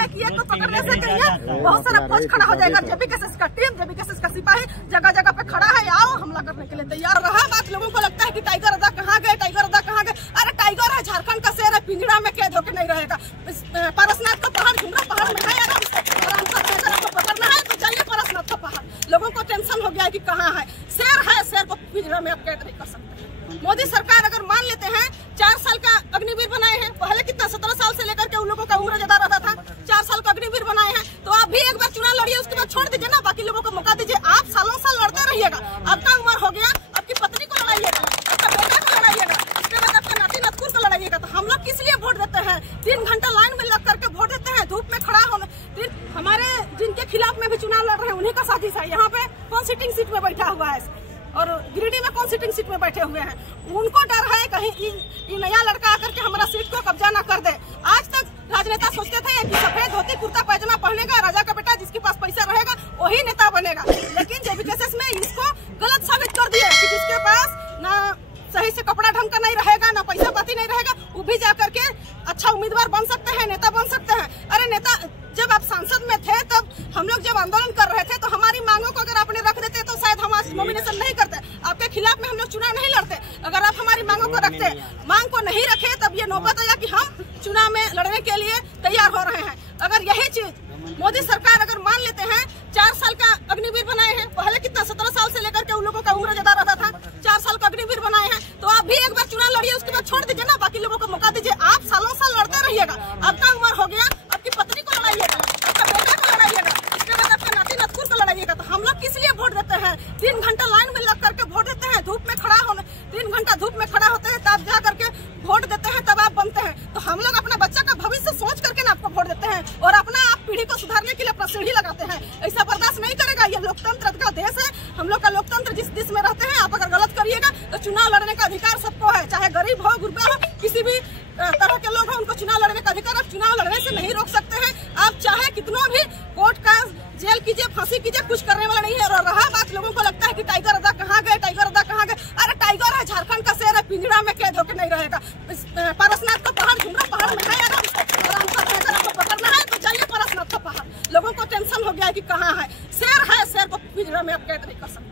है कि एक को पकड़ने से कहीं बहुत सारा फौज खड़ा हो जाएगा। जेबी केसेस का टीम, जेबी केसेस का सिपाही जगह जगह पे खड़ा है, आओ हमला करने के लिए तैयार रहा। बात लोगों को लगता है कि टाइगर अदा कहाँ गए, टाइगर अदा कहाँ गए। अरे टाइगर है, झारखंड का शेर है, पिंजड़ा में कैद होकर नहीं रहेगा। पारसनाथ का पहाड़ झुमरा पहाड़ में है, आराम से आपको पकड़ना है तो जाइए पारसनाथ का पहाड़। लोगों को टेंशन हो गया है कि कहाँ है शेर, शेर को पिंजड़ा में आप कैद नहीं कर सकते। मोदी सरकार अगर मान लेते हैं 4 साल का अग्निवीर बनाए हैं, पहले कितना 17 साल से लेकर के उन लोगों का उम्र ज्यादा रहता था, 4 साल का अग्निवीर बनाए हैं, तो आप भी एक बार चुनाव लड़िए, उसके बाद छोड़ दीजिए ना, बाकी लोगों को मौका दीजिए। आप सालों साल लड़ते रहिएगा, आपका उम्र हो गया, आपकी पत्नी को लड़ाइएगा, आपका बेटा को लड़ाइएगा, उसके बाद आपके नाती नतकुर को लड़ाइएगा। तो हम लोग किस लिए वोट देते हैं? 3 घंटा लाइन में लग करके वोट देते हैं, धूप में खड़ा होना। हमारे जिनके खिलाफ में भी चुनाव लड़ रहे हैं उन्हीं का साजिश है। यहाँ पे कौन सिटिंग सीट में बैठा हुआ है और गिरिडीह में कौन सिटिंग सीट में बैठे हुए हैं, उनको डर है कहीं ये नया लड़का आकर के हमारा सीट को कब्जा न कर दे। आज तक राजनेता सोचते थे कि सफेद धोती कुर्ता पैजामा पहनेगा, राजा का बेटा जिसके पास पैसा रहेगा वही नेता बनेगा, लेकिन जेबी केसेस में इसको गलत साबित कर दिया कि जिसके पास ना सही से कपड़ा ढंग का नहीं रहेगा, ना पैसा पाती नहीं रहेगा, वो भी जाकर के अच्छा उम्मीदवार बन सकते हैं, नेता बन सकते हैं। अरे नेता, जब आप सांसद में थे तब हम लोग जब आंदोलन कर रहे थे तो हमारी मांगों को अगर आपने रख देते तो शायद हम आज नॉमिनेशन नहीं करते, आपके खिलाफ में हम लोग चुनाव नहीं लड़ते। अगर आप हमारी मांगों को रखते, मांग को नहीं रखे, तब ये नौबत आया कि हम चुनाव में लड़ने के लिए तैयार हो रहे हैं। अगर यही चीज मोदी सरकार अगर मान लेते हैं 4 साल का अग्निवीर बनाए हैं, पहले कितना 17 साल से लेकर के उन लोगों का उम्र ज्यादा रहता था, 4 साल का अग्निवीर बनाए हैं, तो आप भी एक बार चुनाव लड़िए, उसके बाद छोड़ दीजिए ना, बाकी लोगों को मौका दीजिए। आप सालों साल लड़ते रहिएगा, आपका उम्र हो गया, आपकी पत्नी को लड़ाइएगा, आपका बेटा को लड़ाइएगा, उसके बाद आपके नाती नतकुर को लड़ाइएगा। तो हम लोग किस लिए वोट देते हैं? 3 घंटा लाइन में लग करके वोट देते हैं, धूप में खड़ा होने, 3 घंटा धूप में खड़ा होते हैं, तब जा करके वोट देते हैं, तब आप बनते हैं। तो हम लोग अपना बच्चा का भविष्य सोच करके ना आपको वोट देते हैं और अपना आप पीढ़ी को सुधारने के लिए अपना सीढ़ी लगाते हैं। ऐसा बर्दाश्त नहीं करेगा, ये लोकतंत्र का देश है, हम लोग का लोकतंत्र जिस देश में रहते हैं। आप अगर गलत करिएगा तो चुनाव लड़ने का अधिकार सबको है, चाहे गरीब हो, गुरबा हो, किसी भी तरह के लोग हो, उनको चुनाव लड़ने का अधिकार। आप चुनाव लड़ने से नहीं रोक सकते हैं, आप चाहे कितना भी कोर्ट का जेल कीजिए, फांसी कीजिए, कुछ करने वाला नहीं है। और रहा बात लोगों को लगता है कि टाइगर अदा कहाँ गए, टाइगर अदा कहाँ गए। अरे टाइगर है, झारखंड का शेर है, पिंजड़ा में कैद होकर नहीं रहेगा। पारसनाथ का पहाड़ झुमरा पहाड़ में है, आराम से आपको पकड़ना है तो जाइए पारसनाथ का पहाड़। लोगों को टेंशन हो गया है कि कहाँ है शेर, शेर को पिंजड़ा में आप कैद नहीं कर सकते।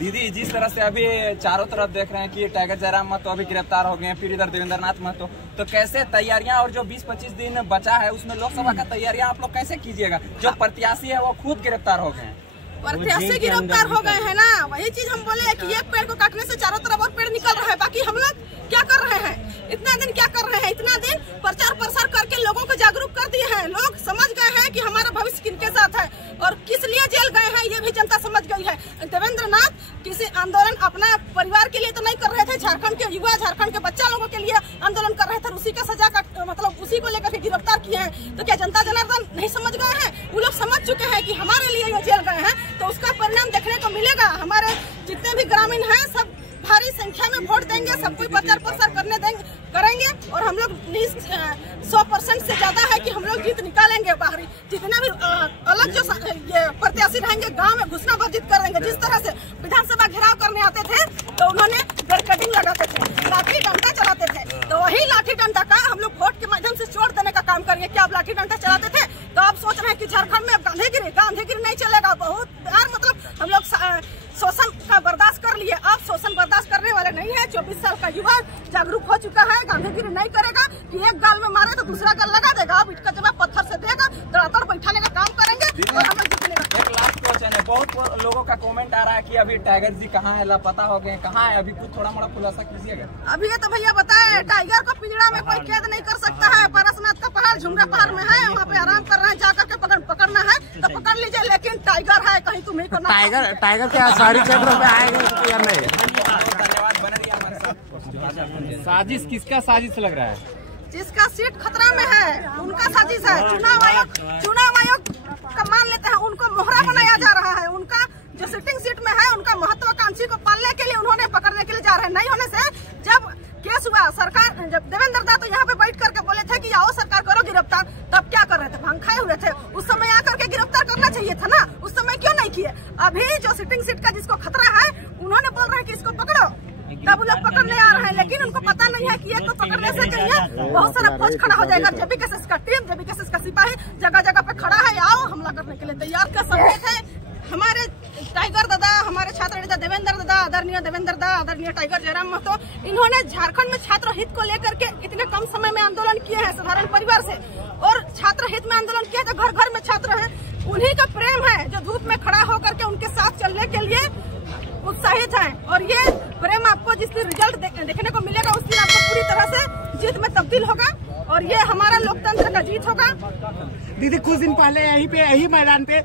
दीदी, जिस तरह से अभी चारों तरफ देख रहे हैं कि टाइगर जयराम महतो अभी गिरफ्तार हो गए हैं, फिर इधर देवेंद्र नाथ महतो, तो कैसे तैयारियां और जो 20-25 दिन बचा है उसमें लोकसभा का तैयारियां आप लोग कैसे कीजिएगा? जो प्रत्याशी है वो खुद गिरफ्तार हो गए हैं, प्रत्याशी गिरफ्तार हो गए हैं ना, वही चीज हम बोले कि एक पेड़ को काटने से चारों तरफ और पेड़ निकल रहा है। बाकी हम लोग क्या कर रहे हैं? इतना दिन क्या कर रहे हैं? इतना दिन प्रचार प्रसार करके लोगों को जागरूक कर दिए हैं। लोग समझ गए हैं कि हमारा भविष्य किनके साथ है और किस लिए जेल गए हैं, ये भी जनता समझ गई है। देवेंद्र नाथ किसी आंदोलन अपना परिवार के लिए तो नहीं कर रहे थे, झारखंड के युवा, झारखंड के बच्चा लोगों के लिए आंदोलन कर रहे थे। उसी का सजा का मतलब उसी को लेकर के गिरफ्तार किए हैं। तो क्या जनता जनार्दन नहीं समझ गए हैं? वो लोग समझ चुके हैं कि हमारे लिए ये जेल गए हैं, तो उसका परिणाम देखने को मिलेगा। हमारे जितने भी ग्रामीण हैं सब भारी संख्या में वोट देंगे, सब कोई प्रचार प्रसार करेंगे और हम लोग 100% से ज्यादा है कि हम लोग जीत निकालेंगे। बाहरी जितने भी अलग जो ये प्रत्याशी रहेंगे गांव में घुसना वर्जित करेंगे। जिस तरह से विधानसभा घेराव करने आते थे तो उन्होंने बैरिकेडिंग लगाते थे, लाठी डंडा चलाते थे, तो वही लाठी डंडा का हम लोग वोट के माध्यम से चोट देने का काम करेंगे। क्या आप लाठी डंडा चलाते थे? तो आप सोच रहे हैं कि झारखंड में गांधीगिरी नहीं चलेगा। बहुत यार मतलब हम लोग शोषण का बर्दाश्त कर लिए, अब शोषण बर्दाश्त करने वाले नहीं है। 24 साल का युवा जागरूक हो चुका है, गांधीगिरी नहीं करेगा कि एक गाल में मारे तो दूसरा गाल लगा देगा। अब इटका जवाब पत्थर से देगा, धड़ाधड़ बैठाने का काम करेंगे और हम लोग जीतने का। एक लास्ट क्वेश्चन है, बहुत लोगों का कमेंट आ रहा है कि अभी टाइगर जी कहाँ है, लापता हो गए, कहाँ है अभी? कुछ थोड़ा मोड़ा खुलासा कीजिएगा। अभी ये तो भैया बताए, टाइगर को पिंजड़ा में कोई कैद नहीं कर सकता है। पारसनाथ का पहाड़ झुमरा पहाड़ में है, वहाँ पे आराम कर रहे हैं, जाकर के पकड़ना है तो पकड़ लीजिए, लेकिन टाइगर है, कहीं तुम नहीं करना। टाइगर क्या शहरी क्षेत्रों में आएगा या नहीं? धन्यवाद, बने रहिए हमारे साथ। साजिश किसका साजिश लग रहा है? जिसका सीट खतरा में है उनका साजिश है। चुनाव आयोग का मान लेते हैं, उनको मोहरा बनाया जा रहा है। उनका जो सिटिंग सीट में है उनका महत्वाकांक्षी को पालने के लिए उन्होंने पकड़ने के लिए जा रहे हैं। नहीं होने से जब केस हुआ, सरकार जब देवेंद्र नाथ तो यहाँ पे बैठ करके बोले थे कि आओ सरकार करो गिरफ्तार, तब क्या कर रहे थे? भांग खाए हुए थे। उस समय आकर के गिरफ्तार करना चाहिए था ना, उस समय क्यों नहीं किए? अभी जो सिटिंग सीट का जिसको खतरा है उन्होंने बोल रहे हैं कि इसको पकड़ो, तब वो लोग पकड़ने आ रहे हैं, लेकिन उनको पता नहीं है कि एक को पकड़ने से कहीं बहुत सारा फौज खड़ा हो जाएगा। जेबी केसेस का टीम, जेबी केसेस का सिपाही जगह जगह पे खड़ा है, आओ हमला करने के लिए तैयार का संकेत है। हमारे टाइगर दादा, हमारे छात्र नेता देवेंद्र दादा, आदरणीय देवेंद्र दादा, आदरणीय टाइगर जयराम महतो, इन्होंने झारखंड में छात्र हित को लेकर के इतने कम समय में आंदोलन किए हैं साधारण परिवार से, और छात्र हित में आंदोलन किया तो घर घर में छात्र हैं, उन्हीं का प्रेम है जो धूप में खड़ा होकर के उनके साथ चलने के लिए उत्साहित है। और ये प्रेम आपको जिस दिन रिजल्ट देखने को मिलेगा उस दिन आपको पूरी तरह से जीत में तब्दील होगा, और ये हमारा लोकतंत्र का जीत होगा। दीदी कुछ दिन पहले यही मैदान पे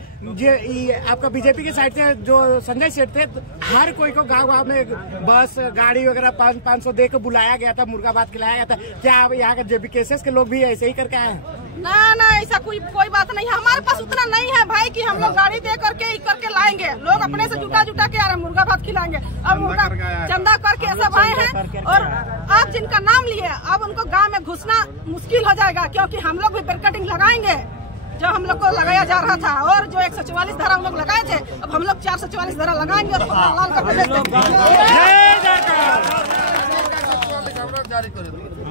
आपका बीजेपी के साइड से जो संजय सेठ थे, हर कोई को गांव में बस गाड़ी वगैरह 500 दे के बुलाया गया था, मुर्गाबाद खिलाया गया था। क्या आप यहाँ के जेबीकेएसएस के लोग भी ऐसे ही करके आए हैं? ना ऐसा कोई बात नहीं है, हमारे पास उतना नहीं है भाई कि हम लोग गाड़ी दे करके लाएंगे। लोग अपने से जुटा के आ रहे, मुर्गा भात खिलाएंगे, अब मुर्गा चंदा करके सब आए हैं। और आप जिनका नाम लिए अब उनको गांव में घुसना मुश्किल हो जाएगा, क्योंकि हम लोग भी बैरिकेडिंग लगाएंगे जो हम लोग को लगाया जा रहा था, और जो 144 धारा हम लोग लगाए थे, अब हम लोग 444 धारा लगाएंगे और लाल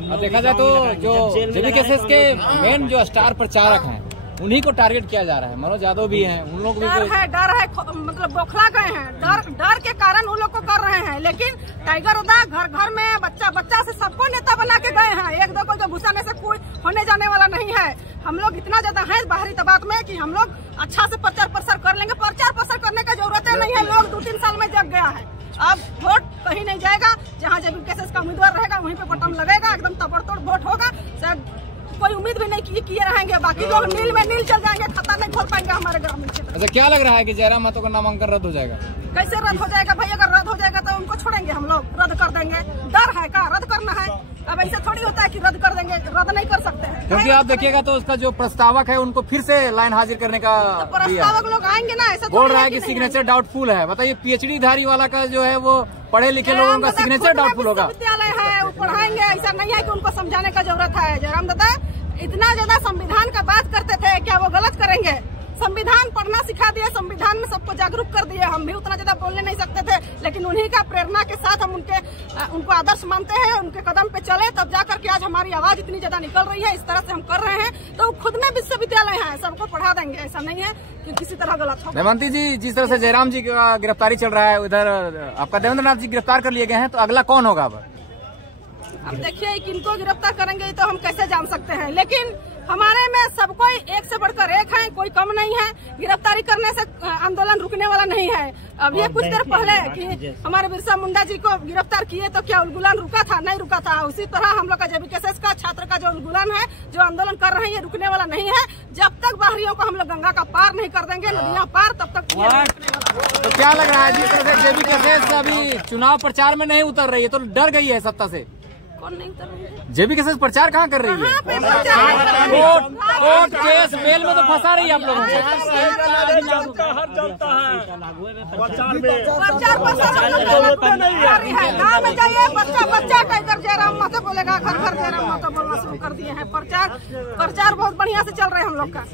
अब देखा जाए तो जो जेबीकेएसएस के मेन जो स्टार प्रचारक हैं उन्हीं को टारगेट किया जा रहा है। मनोज यादव भी हैं, उन लोग भी डर है मतलब बौखला गए हैं, डर के कारण उन लोग को कर रहे हैं। लेकिन टाइगर दादा घर में बच्चा से सबको नेता बना के गए हैं, एक दो को जो घुसाने से कोई होने जाने वाला नहीं है। हम लोग इतना ज्यादा है बाहरी दबाव में कि हम लोग अच्छा से प्रचार प्रसार कर लेंगे। प्रचार प्रसार करने की जरूरत नहीं है, लोग 2-3 साल में जग गया है। अब वोट कहीं नहीं जाएगा, जहाँ जेबीकेएसएस का उम्मीदवार रहेगा वहीं पे बटन लगेगा, एकदम तबड़तोड़ वोट होगा। शायद कोई उम्मीद भी नहीं किए रहेंगे, बाकी लोग नील में नील चल जाएंगे, खाता नहीं खोल पाएंगे हमारे ग्रामीण क्षेत्र। अच्छा, क्या लग रहा है कि जयराम महतो का नामांकन रद्द हो जाएगा? कैसे रद्द हो जाएगा भाई? अगर रद्द हो जाएगा तो उनको छोड़ेंगे हम लोग, रद्द कर देंगे। डर है का रद्द करना है? अब ऐसे थोड़ी होता है कि रद्द कर देंगे, रद्द नहीं कर सकते हैं। क्योंकि आप देखिएगा तो उसका जो प्रस्तावक है उनको फिर से लाइन हाजिर करने का तो प्रस्तावक लोग आएंगे ना, ऐसा बोल रहा है कि सिग्नेचर डाउटफुल है। बताइए, पीएचडी धारी वाला का जो है वो पढ़े लिखे लोगों का सिग्नेचर डाउटफुल होगा। विद्यालय है, वो पढ़ाएंगे, ऐसा नहीं है कि उनको समझाने का जरूरत है। जयराम दादा इतना ज्यादा संविधान का बात करते थे, क्या वो गलत करेंगे? संविधान पढ़ना सिखा दिया, संविधान में सबको जागरूक कर दिए। हम भी उतना ज्यादा बोलने नहीं सकते थे, लेकिन उन्हीं का प्रेरणा के साथ हम उनको आदर्श मानते हैं, उनके कदम पे चले, तब जाकर के आज हमारी आवाज इतनी ज्यादा निकल रही है। इस तरह से हम कर रहे हैं तो खुद में विश्वविद्यालय है, सबको पढ़ा देंगे, ऐसा नहीं है कि किसी तरह गलत हो। हेमंती जी, जिस तरह से जयराम जी का गिरफ्तारी चल रहा है, उधर आपका देवेंद्र नाथ जी गिरफ्तार कर लिए गए हैं, तो अगला कौन होगा? अब देखिए किनको गिरफ्तार करेंगे तो हम कैसे जान सकते हैं, लेकिन हमारे में सब कोई एक से बढ़कर एक है, कोई कम नहीं है। गिरफ्तारी करने से आंदोलन रुकने वाला नहीं है। अब ये कुछ देर पहले कि हमारे बिरसा मुंडा जी को गिरफ्तार किए तो क्या उलगुलान रुका था? नहीं रुका था। उसी तरह हम लोग का जेबीकेएसएस का छात्र का जो उलगुलान है, जो आंदोलन कर रहे हैं, ये रुकने वाला नहीं है। जब तक बाहरियों को हम लोग गंगा का पार नहीं कर देंगे, नदियाँ पार, तब तक तो क्या लग रहा है जिस तरह से जेबीकेएसएस अभी चुनाव प्रचार में नहीं उतर रही है तो डर गई है सत्ता से? कौन नहीं उतर रही है? जेबीकेएसएस प्रचार कहाँ कर रही है? कोर्ट केस बेल में तो फंसा रही है आप लोगों को। गाँव में जाइए, बच्चा टाइगर जयराम महतो बोलेगा, घर घर जयराम महतो बोलना शुरू कर दिए हैं। प्रचार बहुत बढ़िया से चल रहा है हम लोग का।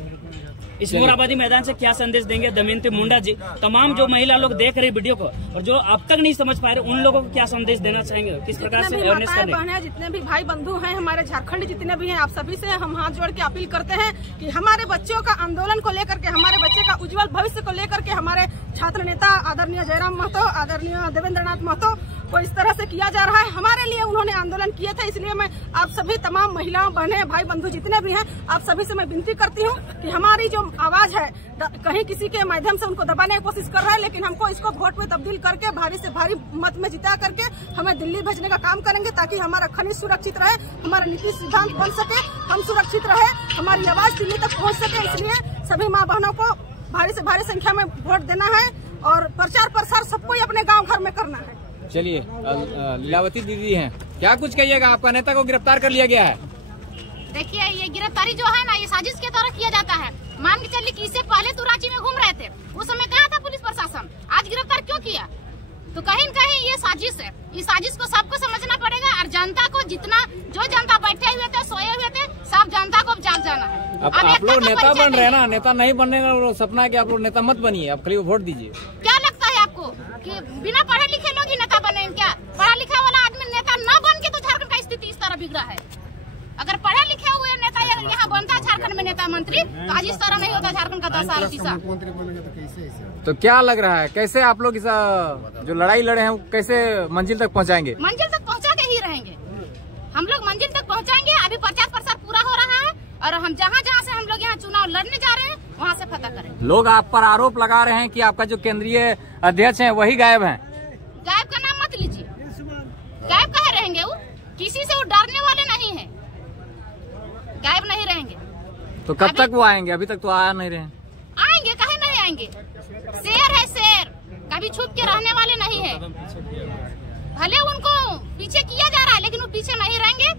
इस मोराबादी मैदान से क्या संदेश देंगे दमयंती मुंडा जी? तमाम जो महिला लोग देख रहे वीडियो को और जो अब तक नहीं समझ पा रहे, उन लोगों को क्या संदेश देना चाहेंगे? किस प्रकार से अवेयरनेस करने? बहनें, जितने भी भाई बंधु हैं हमारे झारखंड जितने भी हैं, आप सभी से हम हाथ जोड़ के अपील करते हैं कि हमारे बच्चों का आंदोलन को लेकर के, हमारे बच्चे का उज्जवल भविष्य को लेकर के हमारे छात्र नेता आदरणीय जयराम महतो, आदरणीय देवेंद्र नाथ महतो को इस तरह से किया जा रहा है। हमारे लिए उन्होंने आंदोलन किए थे, इसलिए मैं आप सभी तमाम महिलाओं, बहनें, भाई बंधु जितने भी हैं, आप सभी से मैं विनती करती हूँ कि हमारी जो आवाज है कहीं किसी के माध्यम से उनको दबाने की कोशिश कर रहा है, लेकिन हमको इसको वोट में तब्दील करके भारी से भारी मत में जिता करके हमें दिल्ली भेजने का काम करेंगे, ताकि हमारा खनिज सुरक्षित रहे, हमारा नीति सिद्धांत बन सके, हम सुरक्षित रहे, हमारी आवाज दिल्ली तक पहुँच सके। इसलिए सभी माँ बहनों को भारी से भारी संख्या में वोट देना है और प्रचार प्रसार सबको अपने गाँव घर में करना है। चलिए, लीलावती दीदी हैं, क्या कुछ कहिएगा? आपका नेता को गिरफ्तार कर लिया गया है। देखिए, ये गिरफ्तारी जो है ना, ये साजिश के तरह किया जाता है। मान के चलिए कि इससे पहले तो रांची में घूम रहे थे, उस समय कहा था पुलिस प्रशासन, आज गिरफ्तार क्यों किया? तो कहीं न कहीं ये साजिश है। इस साजिश को सबको समझना पड़ेगा और जनता को, जितना जो जनता बैठे हुए थे, सोए हुए थे, सब जनता को जाग जाना है। अब आप लोग नेता बन रहे हैं ना, नेता नहीं बनने का सपना है कि आप लोग नेता मत बनिए, आप खाली वोट दीजिए। क्या लगता है आपको कि बिना पढ़े लिखे लोग ही नेता बनेंगे? क्या पढ़ा लिखा वाला आदमी नेता न बन के तो झारखंड का स्थिति इस तरह बिगड़ा है? अगर पढ़े लिखे हुए नेता यहाँ बनता है झारखंड में नेता मंत्री, तो आज इस तरह नहीं होता झारखंड का 10 साल किसा। तो क्या लग रहा है, कैसे आप लोग इस जो लड़ाई लड़े हैं कैसे मंजिल तक पहुंचाएंगे? मंजिल तक पहुंचा के ही रहेंगे हम लोग, मंजिल तक पहुंचाएंगे। अभी 50% पूरा हो रहा है और हम जहाँ जहाँ से हम लोग यहाँ चुनाव लड़ने जा रहे हैं वहाँ से फतह करेंगे। लोग आप पर आरोप लगा रहे हैं कि आपका जो केंद्रीय अध्यक्ष है वही गायब है। गायब का नाम मत लीजिए, गायब कहाँ रहेंगे वो, किसी से वो डरने वाले नहीं है, गायब नहीं रहेंगे। तो कब तक वो आएंगे? अभी तक तो आया नहीं रहे। आएंगे, कहीं नहीं आएंगे। शेर है शेर, कभी छुप के रहने वाले नहीं है। भले उनको पीछे किया जा रहा है लेकिन वो पीछे नहीं रहेंगे,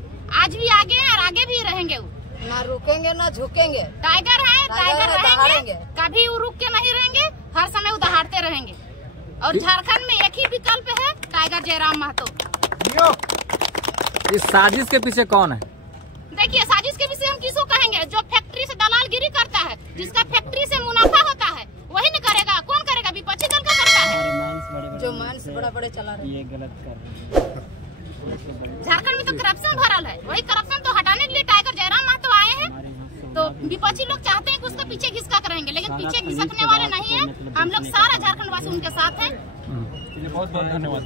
आज भी आगे हैं और आगे भी रहेंगे। वो ना रुकेंगे ना झुकेंगे, टाइगर है, टाइगर रहेंगे, कभी वो रुक के नहीं रहेंगे, हर समय वो दहाड़ते रहेंगे। और झारखंड में एक ही विकल्प है, टाइगर जयराम महतो। इस साजिश के पीछे कौन है? देखिए, साजिश के पीछे हम किसको कहेंगे? जो फैक्ट्री से दलालगिरी करता है, जिसका फैक्ट्री से मुनाफा होता है, वही नहीं करेगा। कौन करेगा? विपक्षी दल का करता है, जो माइंस बड़े चला रहे हैं। ये गलत कर रहे हैं। झारखंड में तो करप्शन भरल है, वही करप्शन तो हटाने के लिए टाइगर जयराम महतो आए हैं। तो विपक्षी लोग चाहते हैं कि उसके पीछे घिसका करेंगे, लेकिन पीछे घिसकने वाले नहीं है। हम लोग सारा झारखंड वासी उनके साथ हैं। बहुत बहुत धन्यवाद।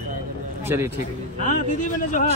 चलिए ठीक है। हाँ दीदी, मैंने जो है